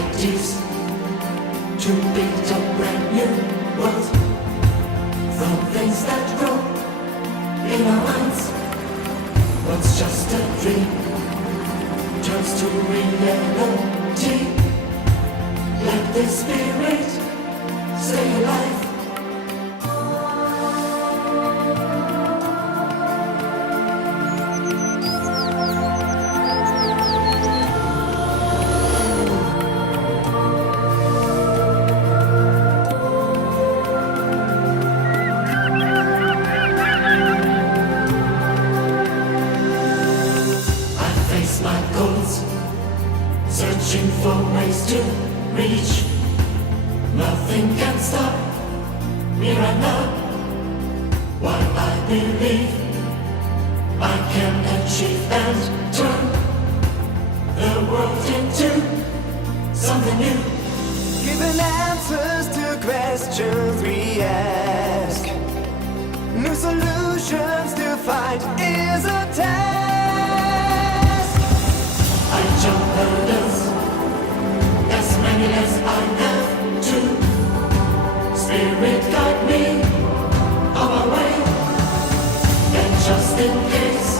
ideas to build a brand new world from things that grow in our minds. What's just a dream turns to reality. Let the spirit stay alive. My goals, searching for ways to reach. Nothing can stop me right now. While I believe I can achieve and turn the world into something new. Giving answers to questions we ask. New solutions to find is a task. I jump hurdles, as many as I have to. Spirit guide me on my way. And just in case,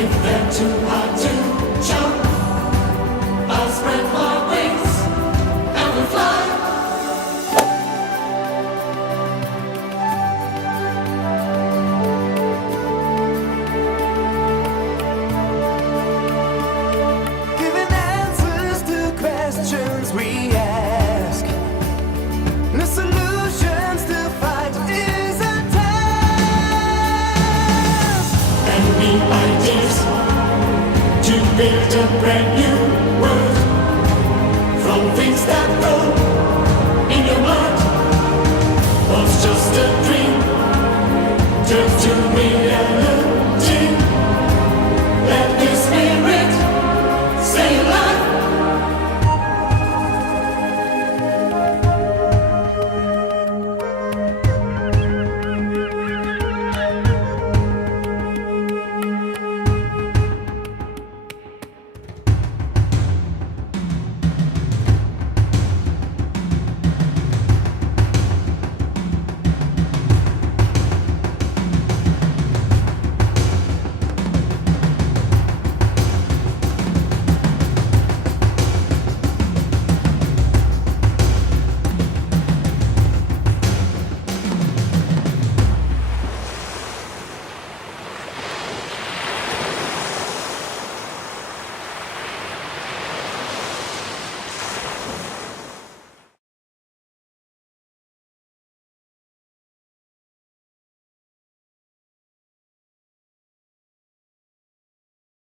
if they're too hard to jump, I'll spread my wings and we'll fly. Questions we ask, no solutions to find is a task. And new ideas to build a brand new world from things that grow in your mind. Once just a dream turns to reality.